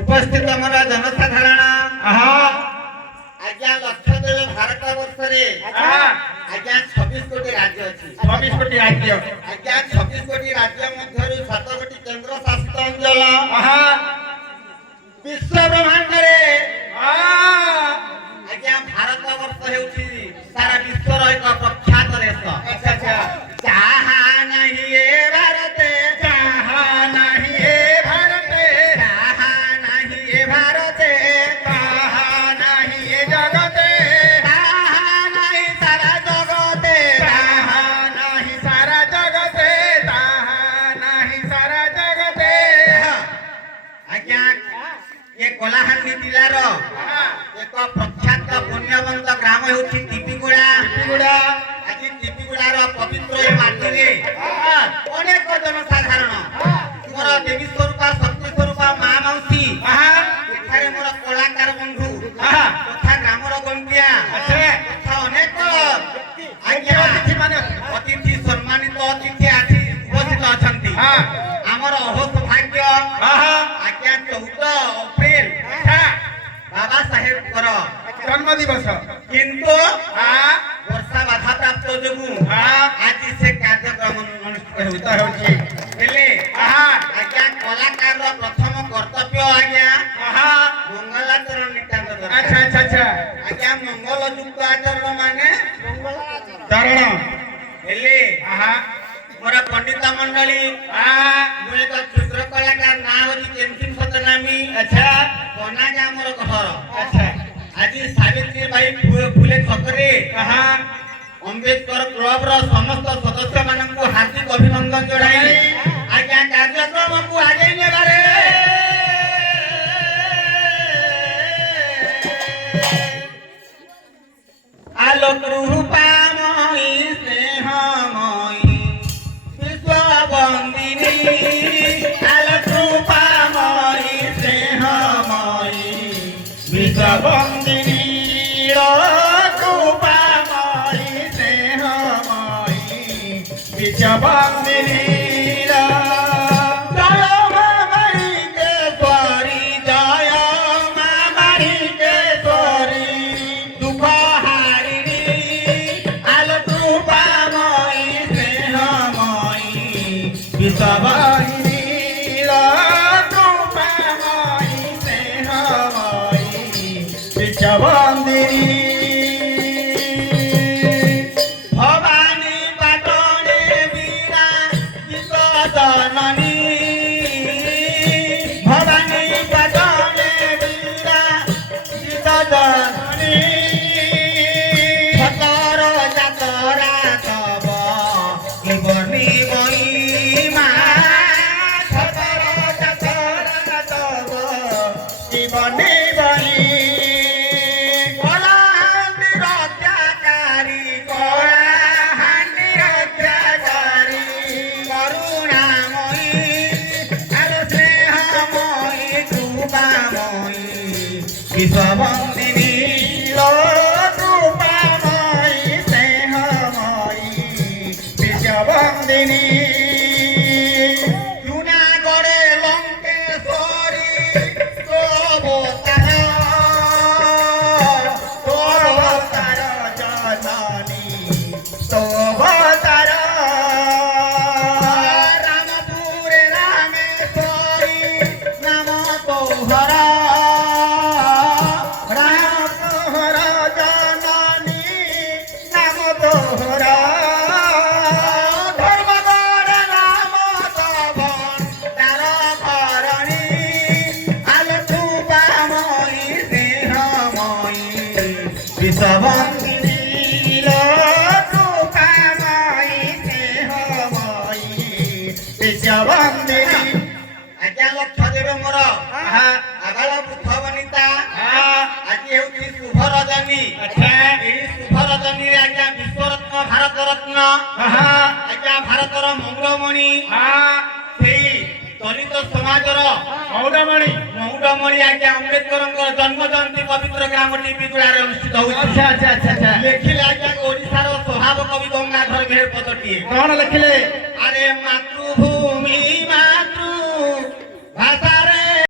उपस्थित हमारा जनसाधारण आज्ञा लक्ष्य देवे भारत वर्ष रे आज्ञा 26 कोटी राज्य अछि 26 कोटी राज्य आज्ञा 26 कोटी राज्य मध्यरु 7 कोटी केंद्र शासित अंचल विश्व ब्रह्मांड रे आज्ञा भारत वर्ष हेउछि सारा विश्व रो एक प्रख्यात देश। अच्छा अच्छा जहां नहीं ए भारत जहां नहीं ए भारत जहां नहीं ए भारत जहां नहीं ए जगत जहां नहीं सारा जगत जहां नहीं सारा जगत जहां नहीं सारा जगत आज्ञा ये कोलाहांडी जिलार एक प्रख्यात पुण्यवंत ग्राम हेउछि टिपिगुड़ा गुड़ा आज टिपिगुड़ार पवित्र ए माटी रे अनेक जनसाधारण मोर देवी स्वरूपा शक्ति स्वरूपा मां मौसी एठारे मोर कलाकार बंधु तथा ग्रामर गंडिया तथा अनेक आज्ञा अतिथि माने अतिथि सम्मानित अतिथि आदि उपस्थित अछंती हमर अहो सौभाग्य आज्ञा 14 अप्रैल बाबा साहेब कर जन्म दिवस किंतु वर्षा बाधा प्राप्त जोगु आज से कार्यक्रम अनुष्ठित होउछि हेले आज्ञा कलाकार रो प्रथम कर्तव्य आज्ञा मंगलाचरण नितांत दरकार। अच्छा अच्छा अच्छा आज्ञा मंगल युक्त आचरण माने चरण हेले मोर पंडित मंडली मु एक चित्र कलाकार ना होछि केमसिन सतनामी अच्छा कोना जा मोर घर अच्छा आज सावित्री भाई फुले छकरे अंबेडकर क्लब रो समस्त सदस्य मानक हार्दिक अभिनंदन जणाई आज्ञा कार्यक्रम को आगे नेबारे आलोक रूपामयी स्नेहमयी विश्ववंदिनी आलोक रूपामयी स्नेहमयी विश्ववंदिनी रूपामयी स्नेहमयी विश्ववंदिनी भवानी पाटने वीरा जननी भवानी पाटने वीरा जननी सतर जातरा तब ବହି ମା ସତର ଚତରା ତବ জীবনী বহি କଳାହାଣ୍ଡି ରକ୍ଷାକାରୀ কলাহান্ডি রক্ষাকারী କରୁଣାମୟୀ ଆଲୋ ସ୍ନେହମୟୀ କୃପାମୟୀ ବିଶ୍ୱବନ୍ଦିନୀ রূপাময়ী স্নেহময়ী বিশ্ববন্দিনী জুনাগড়ে লঙ্কেশ্বরী অবতার তোবতার জননী তোবতার রামপুরে রামেশ্বরী নাম তোহর রাম তোহর জননী নাম তোহর ধর্মগড় রাম তব তার ধরণী আলো কৃপাময়ী স্নেহময়ী বিশ্ববন্দিনী রূপাময়ী স্নেহময়ী বিশ্ববন্দিনী আজ্ঞা লক্ষ্য দেবে মোর আহা আগাଳ ବୃଦ୍ଧ ବନିତା আহা ଆଜି ହେଉଛି ଶୁଭ ରଜନୀ আচ্ছা ଏହି ଶୁଭ ରଜନୀରେ ଆଜ୍ଞା ବିଶ୍ୱରତ୍ନ ଭାରତ ରତ୍ନ আহা ଆଜ୍ଞା ଭାରତର ମଙ୍ଗଳମଣି আহা ସେଇ ଦଳିତ ସମାଜର মৌডমণি ମଉଡମଣି ଆଜ୍ଞା ଅମ୍ବେଦକରଙ୍କ ଜନ୍ମ ଜୟନ୍ତୀ ପବିତ୍ର ଗ୍ରାମଟି ବିଗୁଳାରେ ଅନୁଷ୍ଠିତ ହେଉଛି আচ্ছা আচ্ছা আচ্ছা আচ্ছা ଲେଖିଲେ ଆଜ୍ଞା ଓଡ଼ିଶାର ସ୍ୱଭାବ କବି ଗଙ୍ଗାଧର ମେହେର ପଦଟିଏ କଣ ଲେଖିଲେ